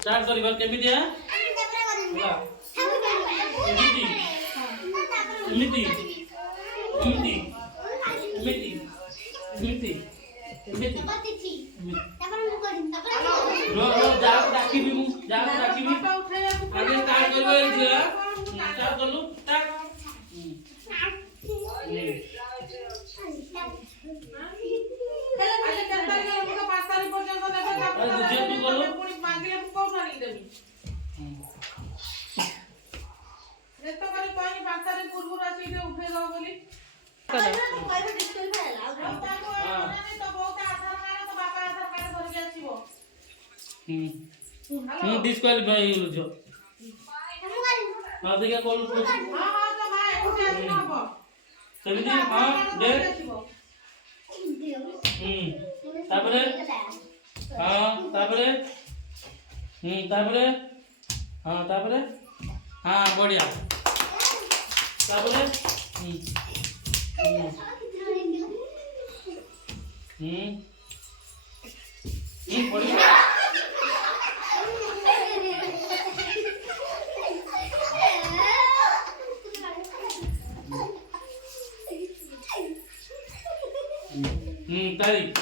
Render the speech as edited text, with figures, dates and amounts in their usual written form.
start करिबा केमितिया होला एमिति एमिति एमिति एमिति एमिति एमिति ତାପରେ ମୁଁ କରିବି ତାପରେ रो जाओ डाकिबी मु जाओ डाकिबी आगे स्टार्ट करबो ए झिया स्टार्ट करलु स्टार्ट ଆଜି କେତେ ତାରିଖ ମୁଁ 5 ତାରିଖ ପର୍ଯ୍ୟନ୍ତ ଦେବେ ତାପରେ ପୁଣି ମାଗିଲେ ମୁଁ କୋଉଠୁ ଆଣିକି ଦେବି ଯେତେ କରି କହିନି 5 ତାରିଖ ପୂର୍ବରୁ ଆସି ଏଠି ଉଠେଇ ଦବ ବୋଲି ମୁଁ କହିବି ଡିସ୍କଲ ଫାଇଲ ଆଉ ଆଉ ତାକୁ ମାନେ ତ ବହୁତ ଆଧାର କାର୍ଡ ତ ବାପା ଆଧାର କାର୍ଡ ଧରିକି ଆସିବ डिस्क्वालीफाई हो जो ମୁଁ କରିବି हां देखा कॉल ହଁ ହଁ ତ ମା ଏଠି ଆସିବ ହବ ସେମିତି हां दे तापरे हां तापरे तापरे हां तापरे हां बढ़िया तापरे बढ़िया तारीख